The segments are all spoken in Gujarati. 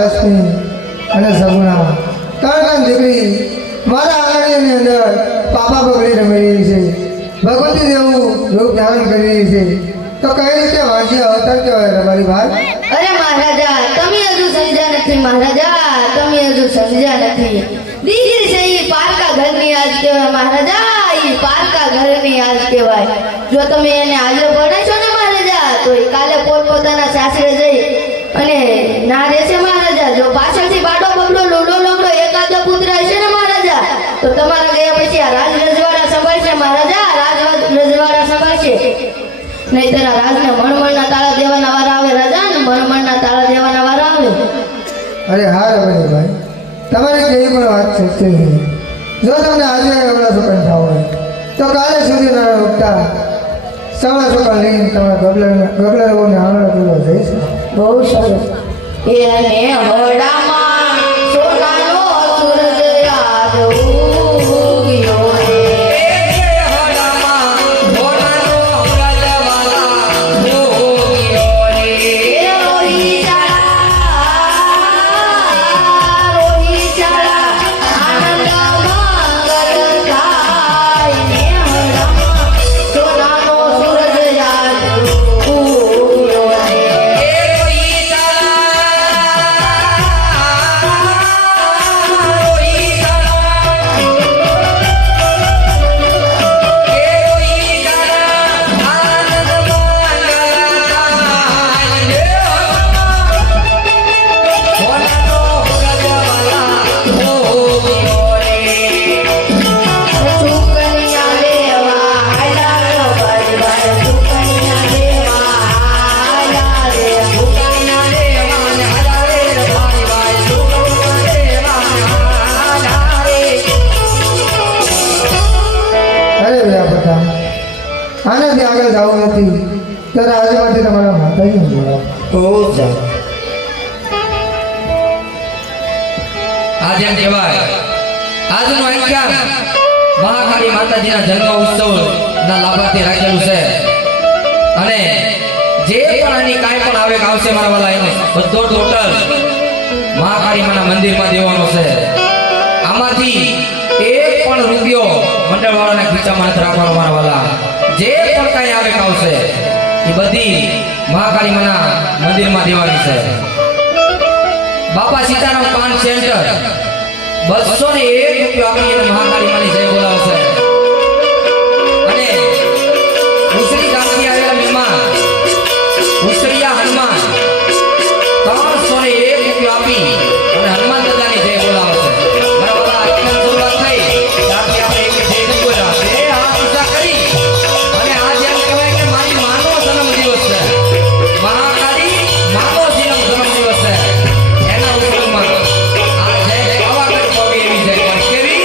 લક્ષ્મી અને સગુણા ત્રણ દીકરી મારા આંગણની અંદર પાપા પકડી રમી રહી છે. ભગવતી જેવું રૂપ ધારણ કરી રહી છે. તો કઈ રીતે વાંચી અવતાર કહેવાય તમારી વાત? અરે મહારાજા, તમે હજુ સમજ્યા નથી. મહારાજા, તમે હજુ સમજ્યા નથી. દીકરી છે ઈ પારકા ઘરની આજ કહેવાય. મહારાજા, ઈ પારકા ઘરની આજ કહેવાય. જો તમે એને આજે ભણાશો ને મહારાજા, તો એ કાલે પોતપોતાના સાસરે જઈ અને ના રહેશે મહારાજા. જો પાછળથી બાડો બગડો લૂડો લંગડો એકાદો પુત્ર હશે ને મહારાજા, તો તમારા ગયા પછી આ રાજ રજવાડા સંભાળશે મહારાજા. રાજ રજવાડા સંભાળશે. નહીતર આ રાજને મણમણના તાળા દેવાના વારા આવે રાજા, ને મણમણના તાળા દેવાના વારા આવે. અરે હા રમણીભાઈ, તમારી કેવી પણ વાત સચ્ચી છે. જો તમને આજે એવડા સુકન થવા હોય તો કાલે સુધી ના ઉઠતા સવડા સુકન લઈને તમારા ગબલરોને આંગણ પૂરો જઈશ. બહુ સરસ. એને હડામાં સોનાનો સૂરજ યાદ ઉગ્યો રે. આનાથી આગળ જવું નથી ત્યારે આજમાંથી તમારા માતાજીને બોલાવો. આજે એમ કહેવાય આજનું આખ્યાન મહાકાળી માતાજીના જન્મ ઉત્સવના લાભાર્થી રાખેલું છે. અને જે પણ આની કાંઈ પણ આવે આવશે મારા વાલા, એનો બધો ટોટલ મહાકાળી માના મંદિરમાં દેવાનો છે. આમાંથી એક પણ રૂપિયો મંડળવાળાના ખીચામાં નથી રાખવાનો મારા વાલા. જે પણ કાંઈ આવે આવશે એ બધી મહાકાળી માના મંદિરમાં દેવાની છે. બાપા સીતારામ પાન સેન્ટર 201 રૂપિયો આપી અને મહાકાળી માની જય બોલાવશે. અને ઉસરી ગામથી આવેલા મહેમાન ઉસરિયા હનુમાન 301 રૂપિયો આપી અને હનુમાન દાદાની જય બોલાવશે. બરાબર, આજની શરૂઆત થઈ ત્યારથી આપણે એક જય બોલા બે હાથ ઊંચા કરી અને આજે એમ કહેવાય કે મારી માનો જન્મદિવસ છે. મહાકાળી માનો જન્મદિવસ છે. એના ઉત્સવમાં આ જય પાવાગઢ પહોંચી એવી જય પણ કેવી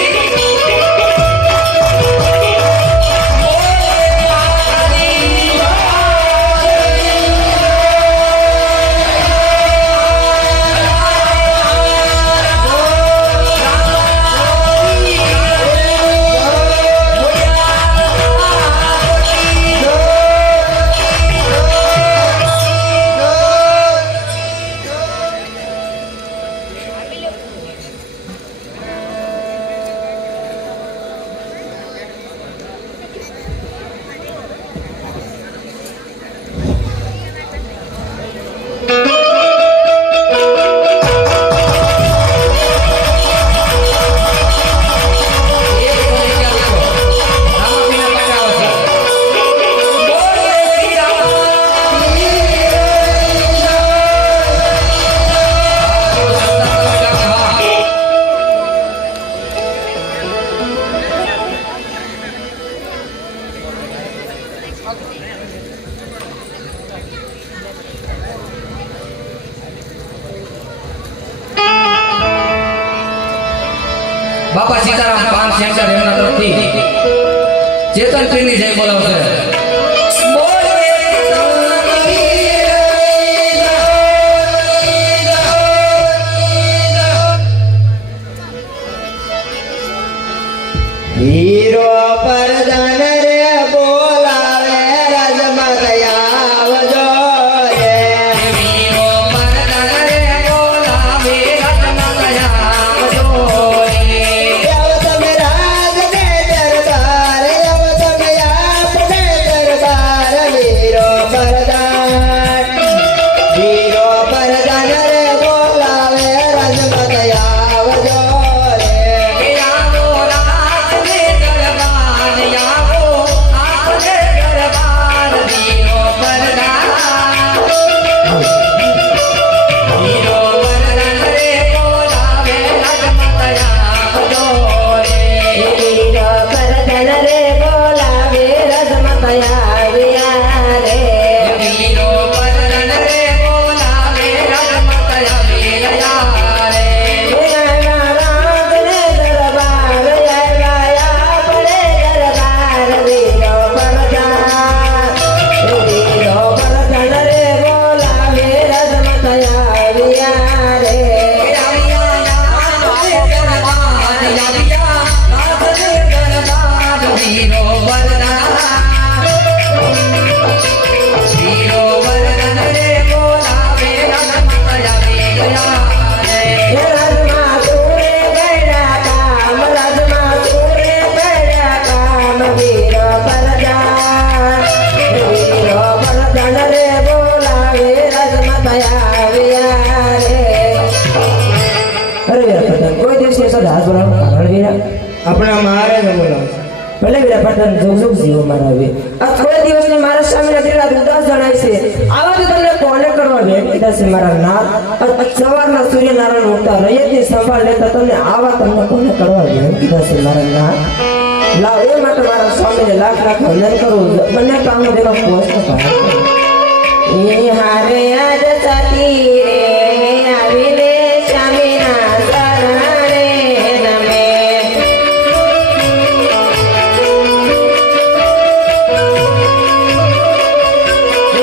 બાપા સીતારામ પાન સેન્ટર એમના તરફથી ચેતન પીરની જય બોલાવશે. હીરો પરદાન રે બોલાવે રાજમાં ગયા આવજો રે. હીરો પરદાન રે બોલાવે બોલાવો કારણ વીરા આપણા મહારાજ બોલાવશે. ભલે વીરા પટન જોગ જોગ જીવો મારા વે આ થોડા દિવસની મારા સામે કેટલા ઉદાસ જણાય છે આવા તો તમને કોને કરવા ભેટ કીધા છે મારા નાથ સવારના સૂર્યનારાયણ ઉગતા રૈયતની સંભાળ લેતા તમને આવા તમને કોને કરવા ભેટ કીધા છે મારા નાથ લાવ એ માટે મારા સ્વામીને લાખ લાખ વંદન કરું બંને કામ તેનો પોસ્ટ એ હારે આજ સાથી રે આવીને સ્વામીના શરણે નમે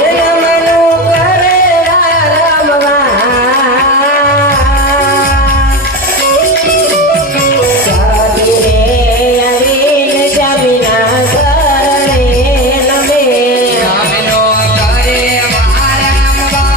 નમનું કરે રમવા સાથી રે આવીને સ્વામીના શરણે નમે નામનો કરે વારંવાર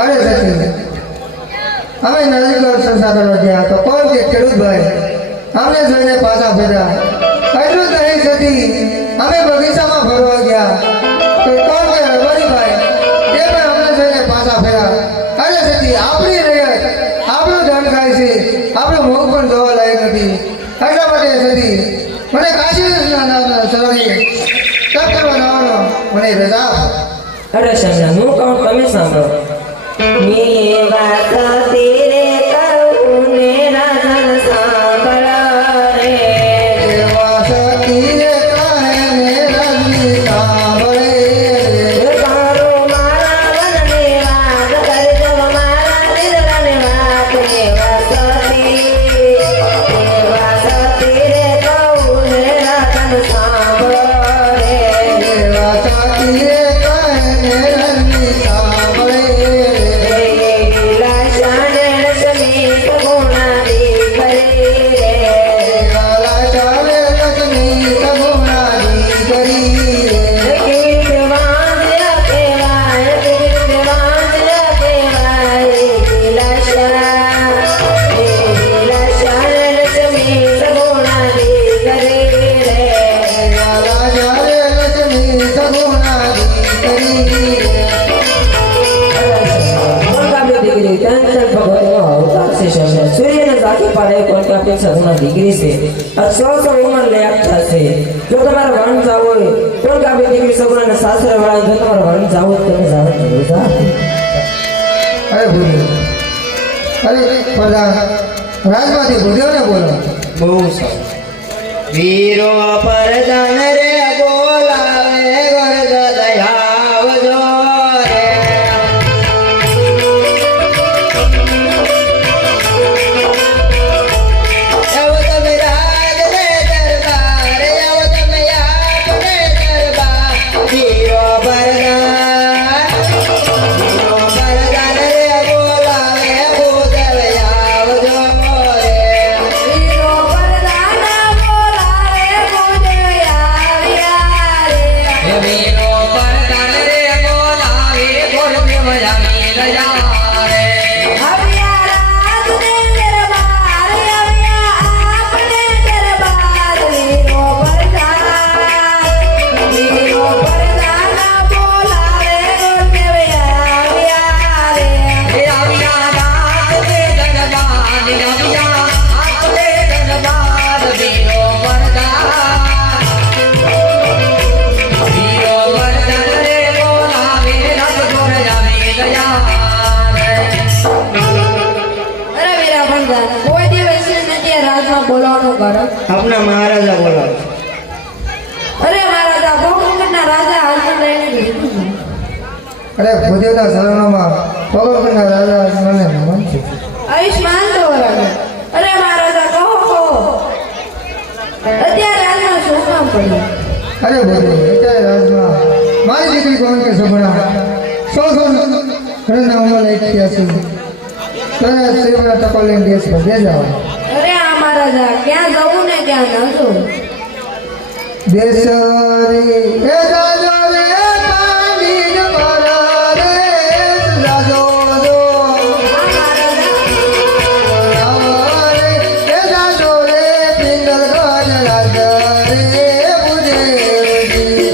અરે સતી અમે નદીકર સંસાર કરવા ગયા તો કોણ કે ખેડૂત ભાઈ અમને જોઈને પાછા ફેર્યા એટલું જ નહીં સતી અમે બગીચામાં ફરવા ગયા તો કોણ કે રબારી ભાઈ એ પણ અમને જોઈને પાછા ફેર્યા અરે સતી આપણી રૈયત આપણું ધન ખાય છે આપણું મુખ પણ જોવા લાયક નથી એટલા માટે સતી મને કાશી સરળી તપ કરવા જવાનો મને રજા આપો. અરે સમજા હું કહું તમે સાંભળો મેં વાત તેરે કહું ને રાજન સાંભળ રે એવા સતી રે કહે ને રજની સાંભળે રે. તારો મારા વનને વાત કરજો મારા દિલને વાત એવા સતી રે કહું ને રાજન સાંભળ રે એવા સતી રે કહે ને રજની સાંભળે રે. વાલા ચાલે લક્ષ્મી સગુણારી કરી રે. વાલા ચાલે લક્ષ્મી સગુણારી કરી રે. દીકરી છે આ 100 ઉંમર લાયક થશે જો તમારે વન જાવ હોય કોણ કાપી દીકરી સગુણાને સાસરે વાળા જો તમારે વન જાવ હોય તમે જાવ અરે ભૂલ્યો અરે પ્રધાન રાજમાંથી ભૂલ્યો ને બોલો. બહુ સારું વીરો પરદાન રે બોલાવે ગરજ દયાવજો રે આવો તમે રાજ રે દરબાર આવો તમે યાદ રે દરબાર વીરો પરદાન રે બોલાવે ભૂદેવ આવજો રે હે વીરો પરદાન રે બોલાવે ગુરુદેવ જામી રહ્યા રે. હે આવ્યા રાત દે દરબાર આવ્યા હાથ દે દરબાર વીરો પરદાન વીરો પરદાન રે બોલાવે રબ જોર જામી રહ્યા રે. અરે વીરા ભંગાર કોઈ દિવસ નથી આ રાજમાં બોલાવવાનું કરો. આપણા મહારાજા બોલાવે અરે મહારાજા ભોગવટના રાજા હાથમાં લઈને બેઠું. અરે ભૂદેવના શરણોમાં ભગવાનના રાજા મને નમન છે. આયુષ્માન તો રાજા. અરે મહારાજા કહો અત્યારે રાજમાં શું કામ પડ્યું? અરે ભૂદેવ અત્યારે રાજમાં મારી દીકરી કોણ કે સગુણા 100 ઘરના ઉંમર લઈ થયા છે તને સેવના ટકો લઈને દેશ પર જાઓ. અરે આ મહારાજા ક્યાં જવું ને ક્યાં ન જવું? દેશરી એ જાજો રે પાણી જ મારા દેશ જાજો જો. આવરે એ જાજો રે પિંગલ ગઢ રાજ રે ભૂદેવજી.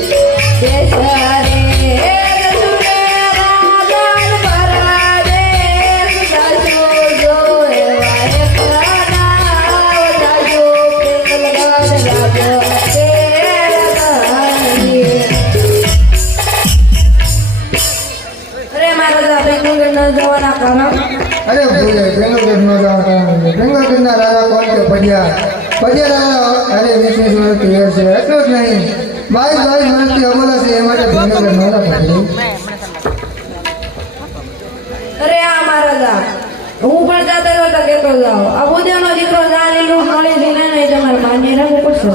જવાના કારણ અરે ભૂદેવ બેંગલોર નો જવાનું બેંગલોરના રાજા કોણ કે પડિયા રાજા અરે 20 વર્ષથી વેર છે એટલું જ નહીં 22 વર્ષથી અબોલા છે એ માટે બેંગલોર નહોતા પડી. અરે આ મહારાજા હું પણ જાતે નહોતા કેતો જાઓ આ બુદેવનો દીકરો જા લીલું મળી છે ને તમારે માન્ય રાખવું પડશે.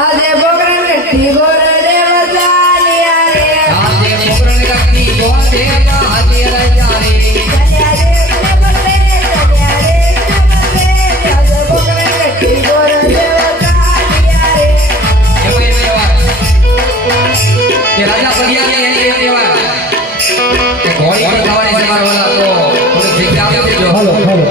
આજે બોકરાને ઠીગોર દેવ ચાલ્યા રે આજે પોકરણ ગતિ ગોદેવ હાજર ચારે ચાલ્યા રે કે ઘોડી પણ ખાવાની છે મારા વાલા તો થોડી જગ્યા આપી દેજો હાલો હાલો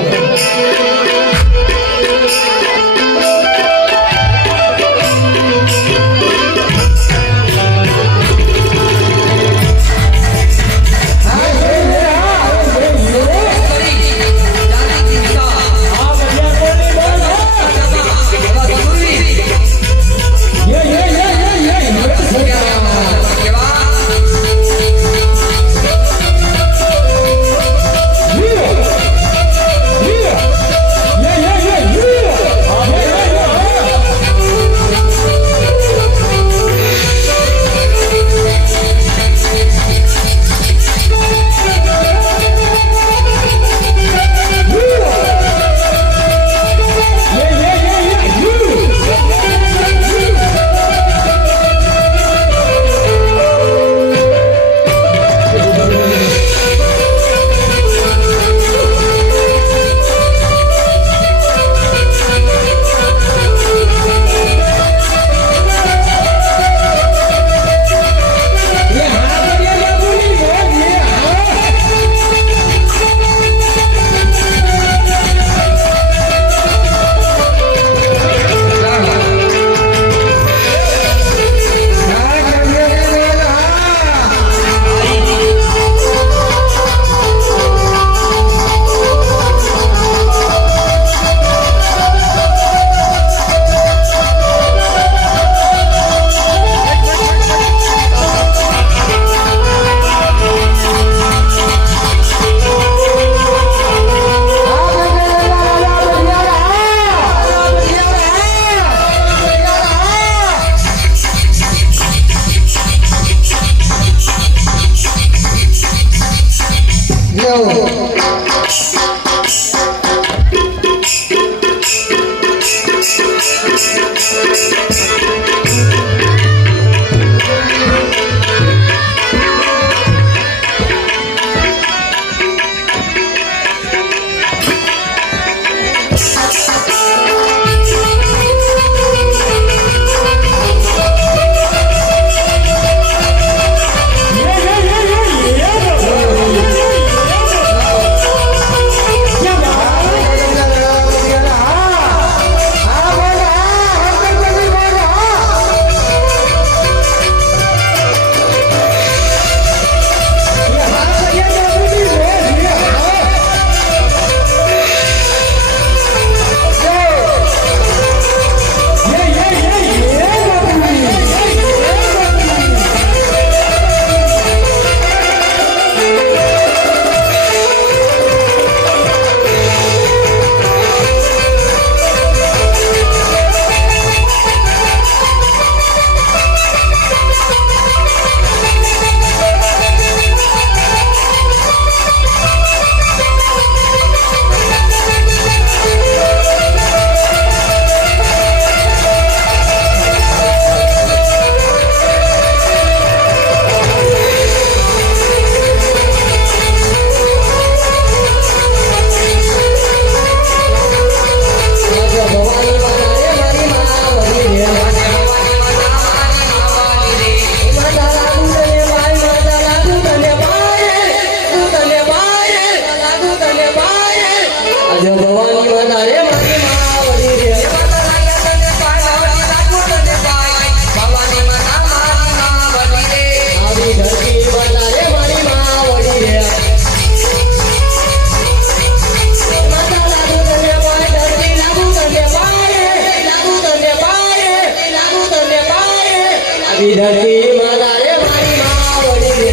ધરતી માતા રે મારી માં વળી રે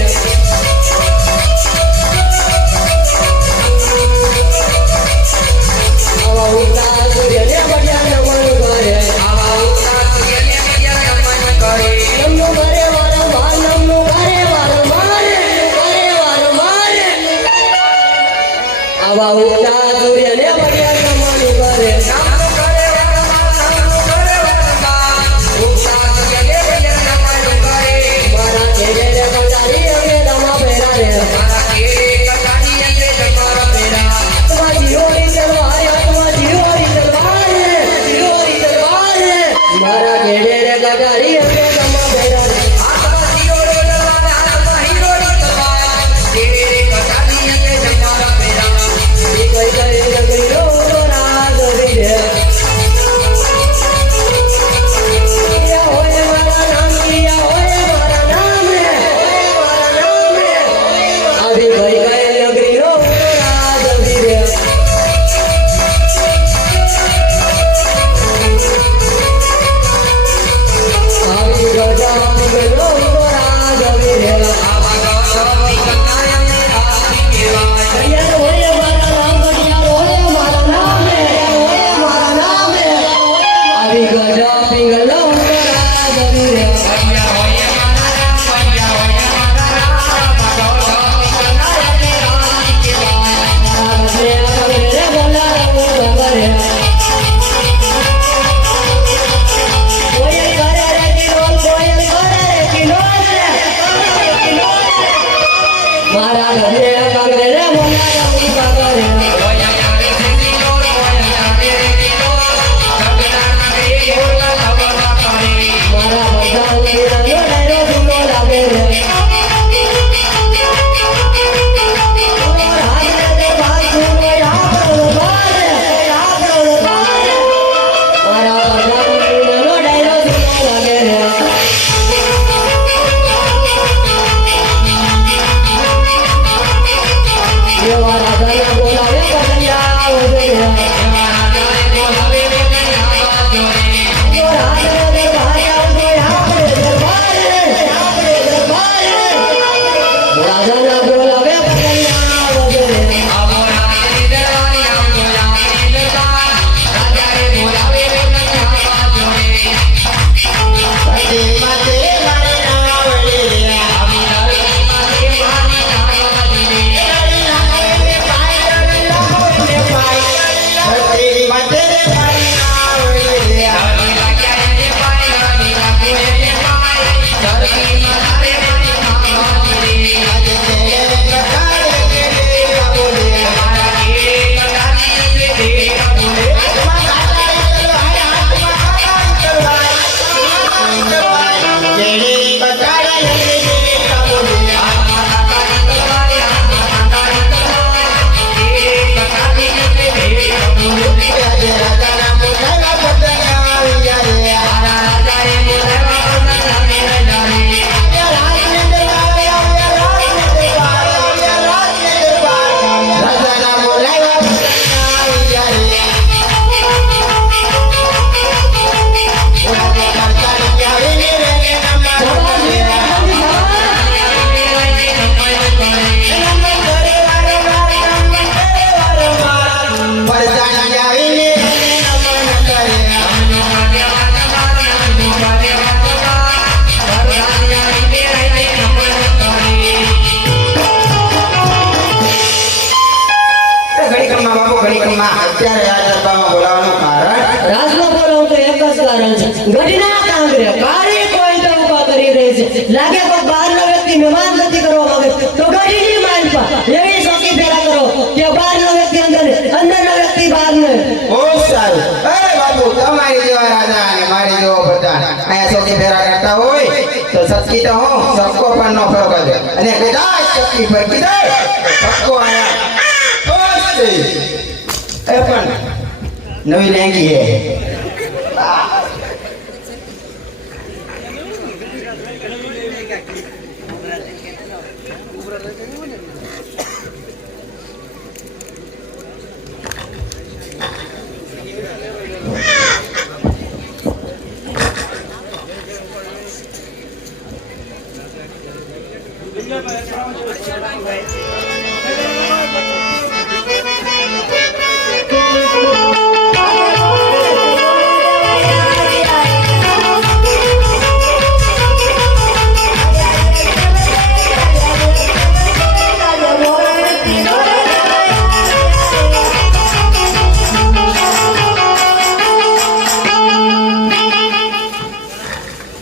આવા ઉગતા સૂર્યને બળ્યા નમન કરે આવા ઉગતા સૂર્યને બળ્યા નમન કરે નમનું કરે વારંવાર નમનું કરે વારંવાર કરે વારંવાર આવા ઉગતા સૂર્યને બળ્યા નમન કરે નામનો કરે નમન કરે વરદાન ઉગતા સૂર્યને બળ્યા નમન કરે મારા કેરે રે કટારી અંગે દમા પહેરા રે મારા કે કટારી અંગે તમારા પેરા આત્મા જીવોની તલવાર આત્મા જીવોની તલવાર જીવોની તલવાર મારા કેરે રે કટારી અંગે દમા પહેરા રે આત્મા હીરો તલવાર આત્મા હીરો તલવાર તેરે મારા ઘરે કાગરે રે મોના ગૌરી કાગરે મારા બધા વીરાનો ડાયરો ધૂલો લાગે રે અત્યારે આ સભામાં બોલાવવાનું કારણ રાજમાં બોલાવું તો એક જ કારણ છે ગઢના કાંગરે કાળી કોઈ તો ઊભા કરી રહી છે લાગે કોઈ બહારનો વ્યક્તિ મહેમાન નથી કરવા માંગે તો ગઢની માનપા એવી શોકી ફેરા કરો કે બહારનો વ્યક્તિ અંદરનો વ્યક્તિ બહાર ને બહુ સારું અરે બાપુ તમારી જેવા રાજા અને મારી જેવો પ્રધાન અહીંયા ચોકી ફેરા કરતા હોય તો સચકી તો હું સબકો પણ નો ફેરો કરજો અને કદાચ ચોકી પર કીધે સબકો આયા એ પણ નવી લેંગી હે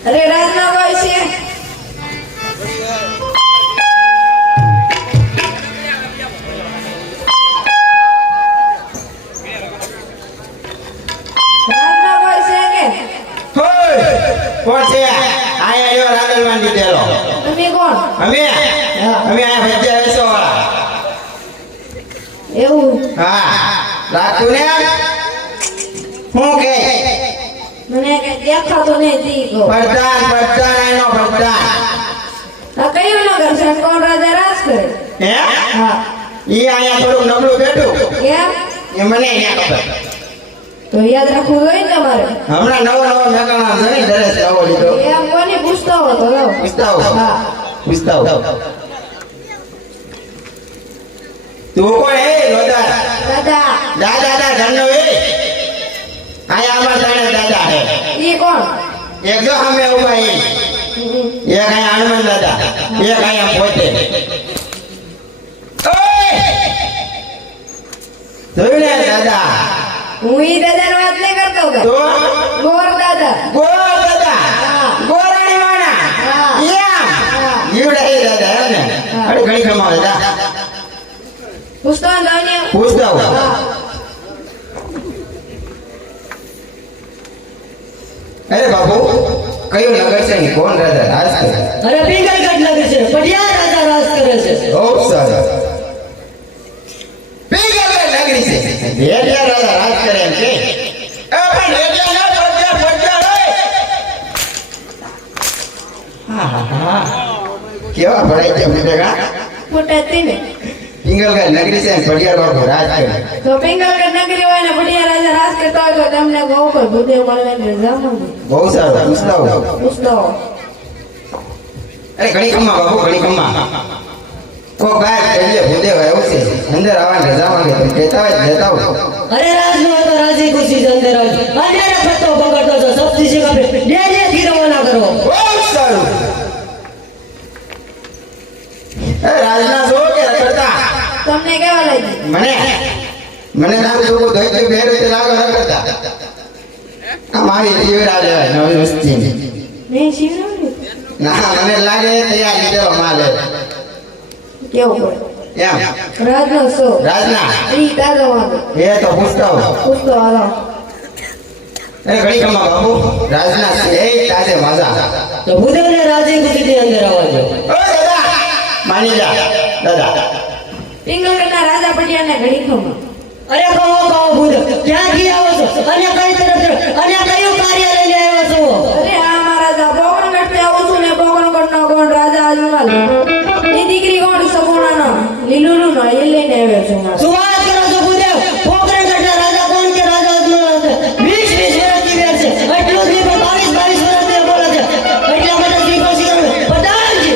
અરે રાજના ભાઈ છે રાજના ભાઈ છે કે હોય કોણ છે આયા આયો રાગલવાન દીધેલો તમે કોણ અમે આયા ભજ્યા વેસો વાળા એવું હા રાખતું ને હું કે મને કઈ દેખાતો નહીં દીકો પ્રધાન એનો પ્રધાન આ કયું નગર છે કોણ રાજા રાજ કરે હે હા ઈ આયા થોડું નબળું બેઠું કેમ એ મને ન્યા ખબર તો યાદ રાખવું જોઈએ ને તમારે હમણાં નવો મેકાણા છે ને દરેશ નવો લીધો એમ કોની પૂછતો હતો લો પૂછતાવ હા પૂછતાવ તું કોણ હે લોદાર દાદા દાદા ઘરનો હે આયા અમાર તાણે દાદા હે ઈ કોણ એક જો સામે ઉભા હે એક આયા હનુમાન દાદા એક આયા પોતે ઓય જોયું ને દાદા હું ઈ દાદાની વાત નહીં કરતો કે તો ગોર દાદા ગોળ દાદા હા. ગોરાણી માણા હા. યા હા. જીવડા હે દાદા હે ને અરે ઘણી ખમાવે દાદા પૂછતો જાણીએ પૂછતા હો. હા અરે બાપુ કયું નગર છે ને કોણ રાજા રાજ કરે? અરે પિંગલગઢ નગર છે, પટિયા રાજા રાજ કરે છે. ખૂબ સરસ. પિંગલગઢ નગરી છે, રેડિયા રાજા રાજ કરે એમ છે. એ પણ રેડિયા ના પડતા હોય. હા હા હા, કેવા ભણાઈ છે મુદેગા? ફૂટેતી ને પિંગલગઢ નગરી છે ને પડિયાર બાપુ રાજ કરે. તો પિંગલગઢ નગરી હોય ને પટિયા રાજા રાજ કરતા હોય તો તમને કહું કે ભૂદેવ મળવાની રજા માંગો બહુ સારું. પૂછતા હો. પૂછતો અરે ઘણી ખમ્મા બાપુ ઘણી ખમ્મા. કો બહાર એટલે ભૂદેવ આવ્યો છે, અંદર આવવાની રજા માંગે તો કહેતા હોય દેતા હો. અરે રાજનો હતો રાજી ખુશી છે અંદર આવજો. અત્યારે ફટતો પકડતો છો સબથી શીખ આપણે ડેલી ગીરવો ના કરો. બહુ સારું. એ રાજના જો કે રખડતા તમને કેવા લાગી મને નામ જોકો ધોઈ બેરો તે લાગો રખડતા. આ મારી જીવરાજ નવી વસ્તી મેં શીખવ્યું ના મને લાગે તૈયાર લીધેલો માલ કેવું પડે એમ રાજનો શો રાજના ઈ તારો વાંધો એ તો પૂછતા હો. પૂછતો હાલો અરે ઘણી ખમ્મા બાપુ રાજના છે એ તાજે મજા. તો ભૂદેવને રાજી ખુશીથી અંદર આવજો. ઓ દાદા માની જા દાદા. પિંગલગઢના રાજા પટિયાને ઘડી ખમા અરે કહો ભૂદેવ ક્યાંથી આવો છો અને કઈ તરફ અને કયું કાર્ય લઈને આવ્યો છો? અરે આ મહારાજા બોગનગઢ થી આવું છું ને બોગનગઢનો કોણ રાજા અજમલ ની દીકરી કોણ સગુણાનો લીલુનું નો એ લઈને આવ્યો છું મારા. શું વાત કરો છો ભૂદેવ? પોખરણગઢના રાજા કોણ કે રાજા અજમલ છે? 20 વર્ષની વેર છે, એટલું જ નહીં પણ 22 વર્ષની બોલે છે. એટલા માટે શીખો પ્રધાનજી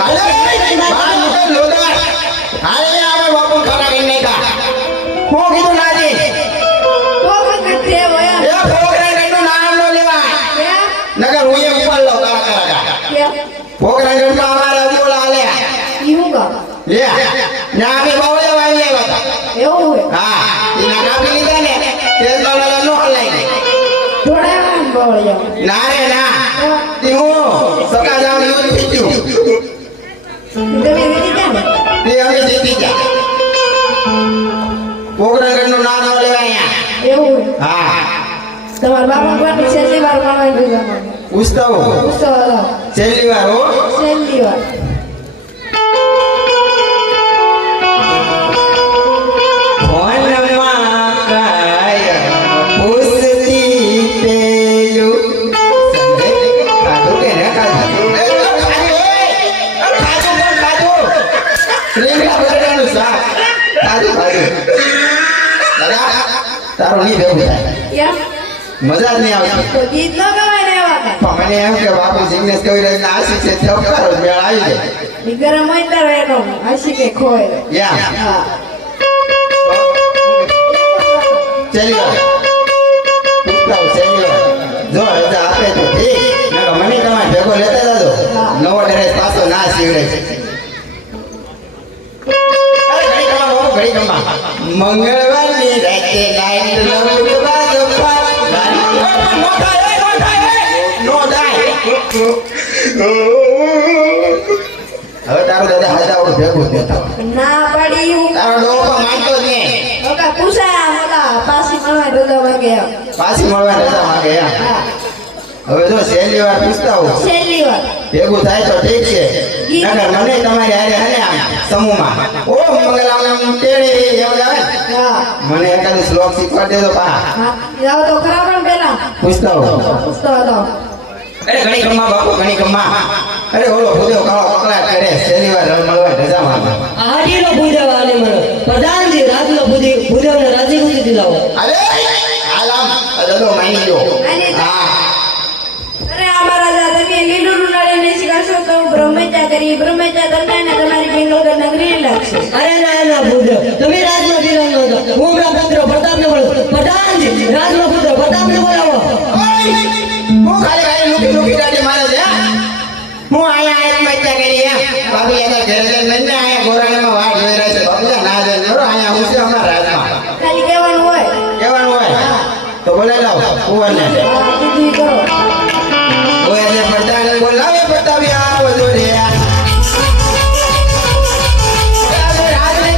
હાલે બાર લોદા હાલે આવે બાપુ ખાના કરી નાખા. હું કીધું નાજી બોગનગઢ થી આવ્યો એ પોખરાગઢનું નામ નો લેવાય એમ નગર હું એ ઉપર લો કાકા. કેમ પોખરાગઢમાં અમારા અજમોલા હાલે ઈ હું કહું લે ના અમે બાવળે વાવી આવ્યા હતા. એવું હોય હા એના કાપી લીધા ને તેલ બાવળા નો હલાય થોડા બોળ્યો ના રે ના તે હું સકા જાવ યુદ્ધ જીત્યું તમે વિધિ ક્યાં તે અમે જીતી ગયા. પોખરાગઢનું નામ નો લેવાય અહીંયા. એવું હોય હા તમારા બાપા કોની છેલ્લી વાર મળવાની રજા માંગે પૂછતા હો પૂછતો હાલો છેલ્લી વાર હો. છેલ્લી વાર વનમાં કાય પૂછતી પેલું ખાધું કે ન ખાધું? ખાધું. રીંગણા બટાટાનું શાક. ખાધું. દાદા, તારું નહીં ભેગું થાય. કેમ મજા જ નહીં આવતી. તો ગીત ન ગવાય ને એવા કાંઈ. પણ મને એમ કે બાપુ જિગ્નેશ કવિરાજના આશીષ છે ચોક્કસ મેળ આવી જાય. ઈ ગરમ હોય તારો એનો આશી કે ખોય યા હા છેલ્લી વાર પૂછતા હું છેલ્લી વાર જો રજા આપે તો ઠીક નકર મને તમારે ભેગો લેતા જાજો. નવો ડ્રેસ પાછો ના સીવડે છે. અરે ઘડી ખમા બાપુ ઘડી ખમા. મંગળવારની રાતે લાઈટ લવડવા ગપ્પા નો થાય. હવે તારું દાદા હાજા આવડું ભેગું જ દેતા ના પાડી હું તારો ડોકો માનતો જ નહીં. ઓકા પૂછાય મોટા પાછી મળવા રજા માંગે એમ પાછી મળવા રજા માંગે એમ. હા હવે જો છેલ્લી વાર પૂછતા હું છેલ્લી વાર ભેગું થાય તો ઠીક છે નકર મને તમારી હારે હને આમ સમૂહમાં ઓ મંગલામ તેડી એવું આવે ને. હા મને એકાદ શ્લોક શીખવા દેજો પા. હા જાવ તો ખરા પણ પેલા પૂછતા હું પૂછતો હતો અરે ઘણી ખમ્મા બાપુ ઘણી ખમ્મા. અરે ઓલો ભૂદેવ કાળો કકળાટ કરે છેલ્લી વાર મળવા રજા માંગે. આ હાડીનો ભૂદેવ આલે મને પ્રધાનજી રાજનો ભૂદેવને રાજી ખુશીથી લાવો. અરે આલામ અદો માની જો. હા અરે અમારા દાદા તમે લીલું રૂનાળી ને શીખશો તો બ્રહ્મચર્ય કરી બ્રહ્મચર્ય તમને ને તમારી પિંગલગઢ નગરી લાગશે અરે ના ભૂદેવ તમે રાજનો વિરાજ નતો. હું હમણાં પુત્ર પ્રતાપને બોલું. પ્રધાનજી રાજનો પુત્ર પ્રતાપને બોલાવો. હું ખાલી લુકી ગાડી મારે છે હું આયા આત્મહત્યા કરી એમ બાપુ એના ઘરે જઈને ને આયા ગોરાણીમાં વાટ જોઈ રહ્યા છે બાપુ ના જઈને બરો આયા હું છે અમારા રાજમાં ખાલી કહેવાનું હોય કહેવાનું હોય તો બોલાવી લાવ કુંવરને હા કીધું ઈ કરો ઓય પ્રધાન બોલાવે બતાવ્યા વધુ રે રાજને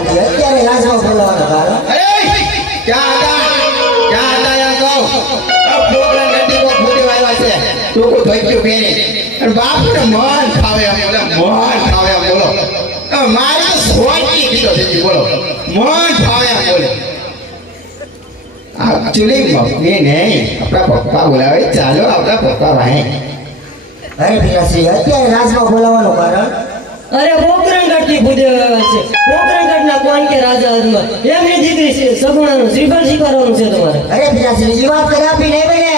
પિતાજી અત્યારે રાજમાં બોલાવવાનો કારણ અરે ક્યાં હતા યાર કહો આ પ્રોગ્રામ નથી કો ફૂટી વાળવા છે ટોકો ધોઈક્યું પહેરી અને બાપને મન ખાવે એમ બોલે મન ખાવે એમ બોલો મારી તો સોચી કીધો છે બોલો મન ખાવે એમ બોલે એકચ્યુઅલી મમ્મી નહીં આપણા પપ્પા બોલાવે ચાલો આપણા પપ્પા ભાઈ અરે પિતાશ્રી અત્યારે રાજમાં બોલાવવાનું કારણ અરે પોકરણગઢથી ભૂદેવ આવ્યા છે પોકરણગઢના કોણ કે રાજા અજમલ એમની દીકરી છે સગુણાનું શ્રીફળ સ્વીકારવાનું છે તમારે અરે પિતાશ્રી એ વાત કરી આપી નહીં બને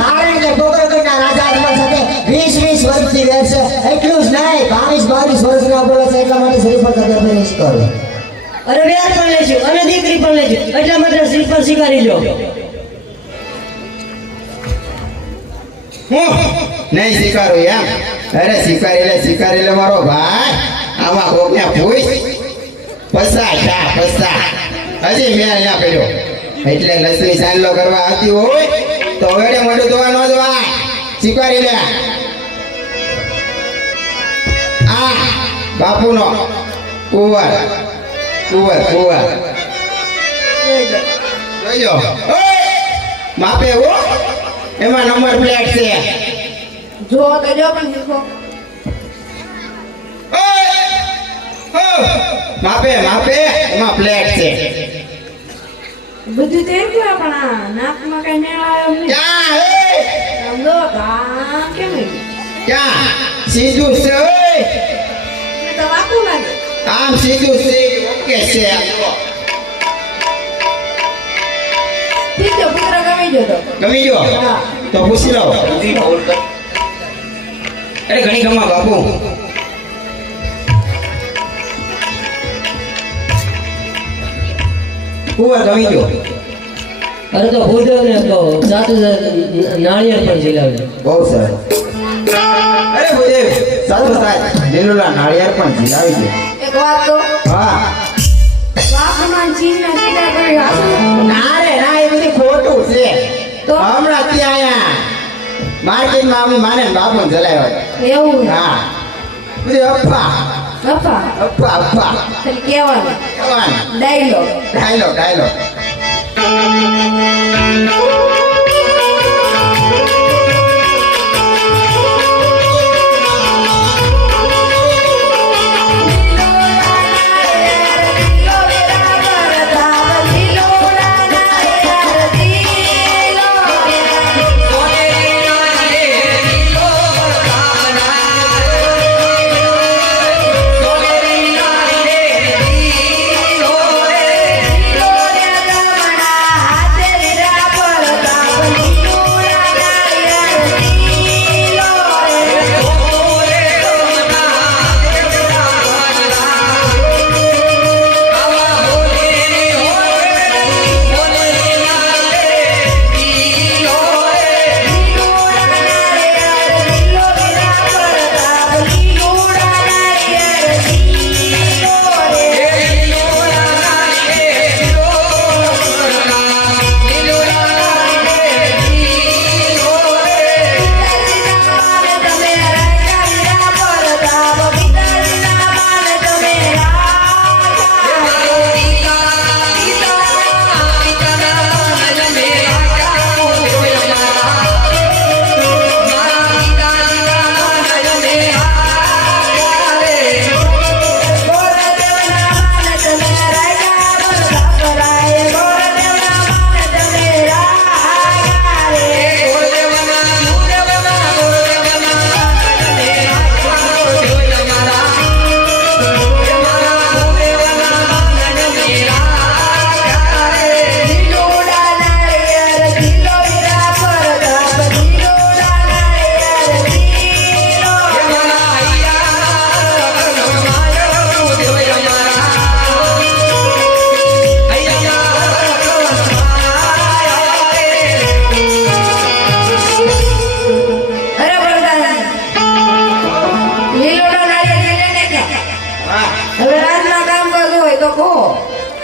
કારણ કે પોકરણગઢના રાજા અજમલ સાથે 20 વર્ષથી રહે છે એટલું જ નહીં 22 વર્ષના બોલે છે એટલા માટે શ્રીફળ કદાચ નહીં સ્વીકારવું અરે વ્યાર પણ લેશું અને દીકરી પણ લેશું એટલા માટે શ્રીફળ સ્વીકારી લો હું નહીં સ્વીકારું એમ અરે સ્વીકારી લે મારો ભાઈ આમાં કોકને પૂછ પસા હજી મેં અહીંયા કર્યો એટલે લક્ષ્મી સાંડલો કરવા આવતી હોય તો વેડે મોઢું ધોવા ન ધોવાય સ્વીકારી લે આ બાપુનો કુંવર જોઈજો ઓય માપે હો એમાં નંબર પ્લેટ છે જો તો જો પણ શીખો માપે એમાં પ્લેટ છે બધું તેમ કે પણ આ નાકમાં કઈ મેળ આવ્યો નહીં ક્યાં હે સમજો કામ કેમ ક્યાં સીધું છે ઓય તો વાકું લાગે આમ સીધું છે ઓકે છે આમ જો. ઠીક છે પુત્ર ગમી ગયો તો ગમી ગયો હા તો પૂછી લો અરે ઘણી ગમા બાપુ કુંવર ગમી ગયો અરે તો ભૂદેવને કહો જાતું નાળિયેર પણ ઝીલાવજો બહુ સરસ અરે ભુદેવ સાચું થાય લીલુલા નાળિયેર પણ ઝીલાવી દે એક વાત તો હા બાપમાં ચીજ ના સીધા કરી હાસું ના રે ના એ બધી ખોટું છે તો? હમણાં ત્યાં આયા માર્કેટમાં આમ માને ને બાપુ જલાવ્યો એવું હા બધી અફવા અપા અફવા ખાલી કહેવાનું કહેવાનું ડાયલોગ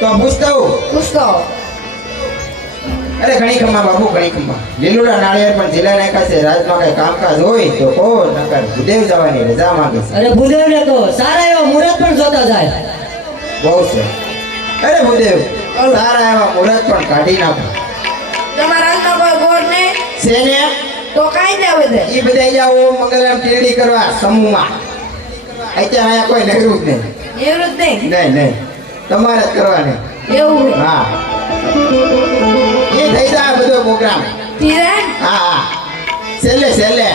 તો પૂછતો અરે ઘણી ખમા બાપુ ઘણી ખમા લીલુડા નાળિયેર પણ જિલ્લા નાખ્યા છે રાજમાં કઈ કામકાજ હોય તો કહો નકર ભૂદેવ જવાની રજા માંગે છે અરે ભૂદેવને કહો સારા એવા મુહૂર્ત પણ જોતા જાય બહુ છે. અરે ભૂદેવ તારા એવા મુહૂર્ત પણ કાઢી નાખો. તમારા હાથમાં કોઈ ગોળ નહીં છે ને તો કાઈ દે બધે એ બધા જાઓ મંગલમ ટીડી કરવા સમૂહમાં. અત્યારે અહીંયા કોઈ નહેરું જ નહીં. નિવૃત્ત નહીં નહીં નહીં તમારે જ કરવાની. એવું હા એ થઈ જાય બધો પ્રોગ્રામ. ધીરે હા હા છેલ્લે છેલ્લે